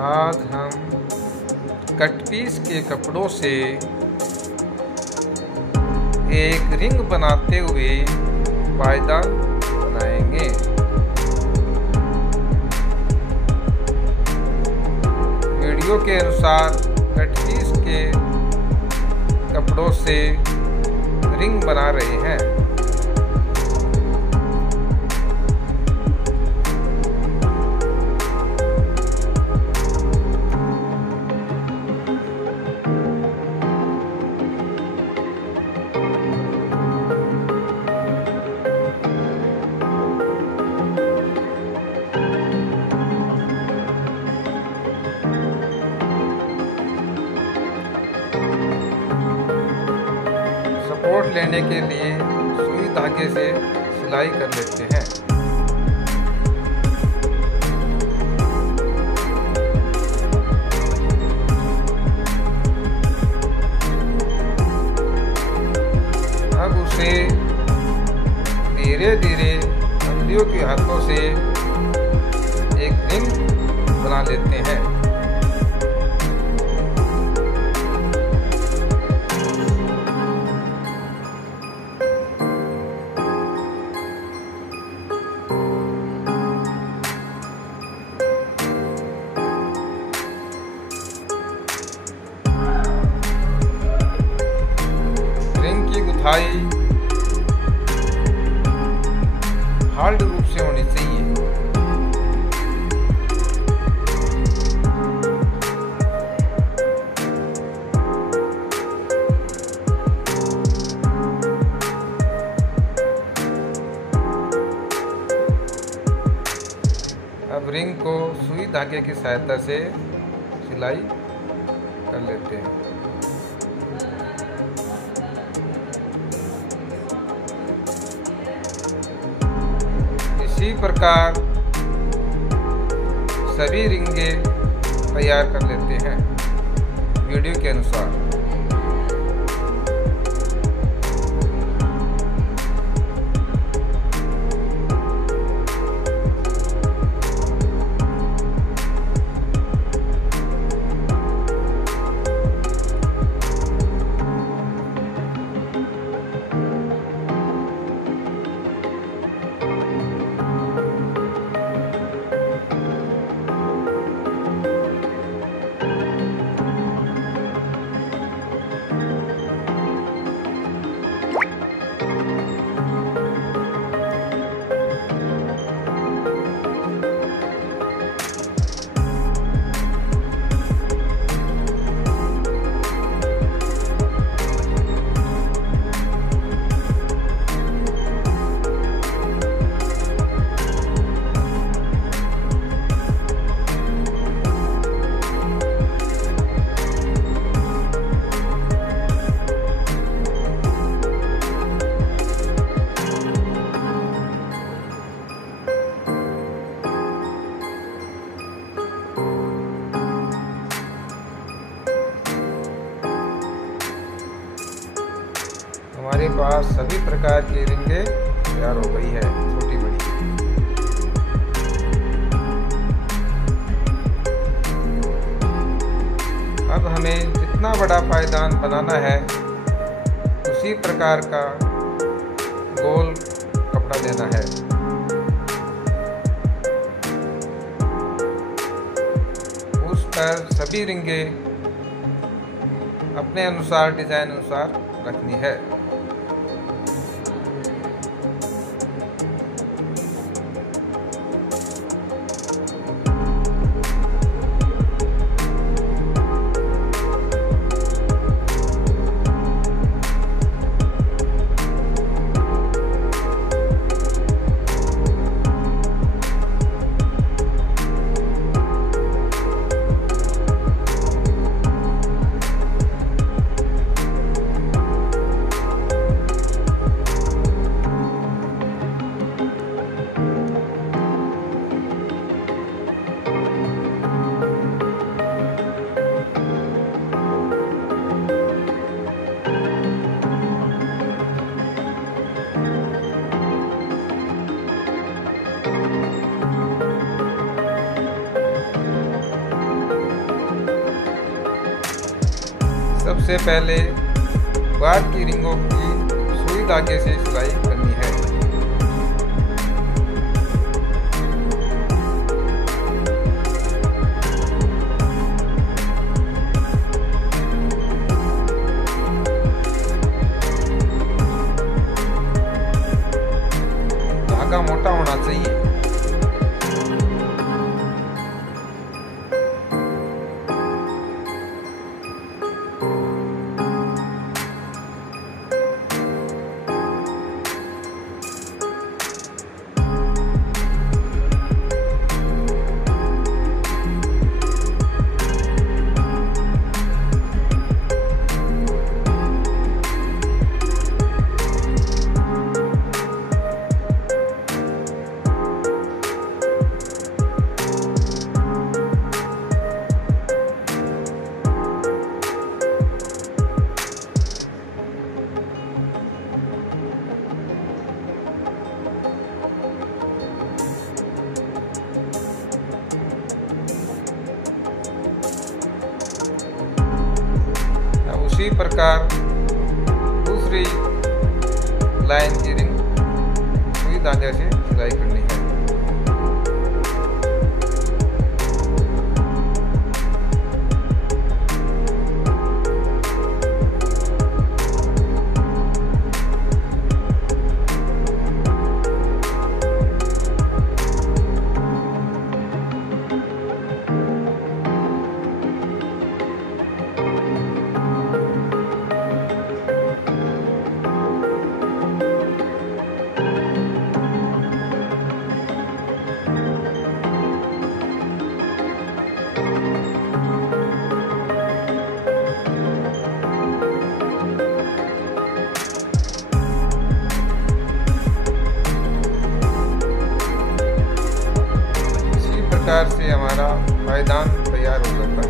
आज हम cut piece के कपड़ों से एक रिंग बनाते हुए पायदान बनाएंगे। वीडियो के अनुसार कट पीस के कपड़ों से रिंग बना रहे हैं। सपोर्ट लेने के लिए सुई धागे से सिलाई कर लेते हैं। अब उसे धीरे धीरे उंगलियों के हाथों से एक रिंग बना लेते हैं। गुथाई हार्ड रूप से होनी चाहिए। अब रिंग को सुई धागे की सहायता से सिलाई कर लेते हैं। इसी प्रकार सभी रिंगें तैयार कर लेते हैं वीडियो के अनुसार। हमारे पास सभी प्रकार की रिंगें तैयार हो गई है, छोटी बड़ी। अब हमें जितना बड़ा पायदान बनाना है उसी प्रकार का गोल कपड़ा लेना है। उस पर सभी रिंगें अपने अनुसार डिजाइन अनुसार रखनी है। सबसे पहले बाहर की रिंगों की सुई धागे से सिलाई करनी है। धागा मोटा होना चाहिए। इसी प्रकार दूसरी लाइन की रिंग सुई धागे से सिलाई करनी है। इसी प्रकार से हमारा पायदान तैयार हो जाता है।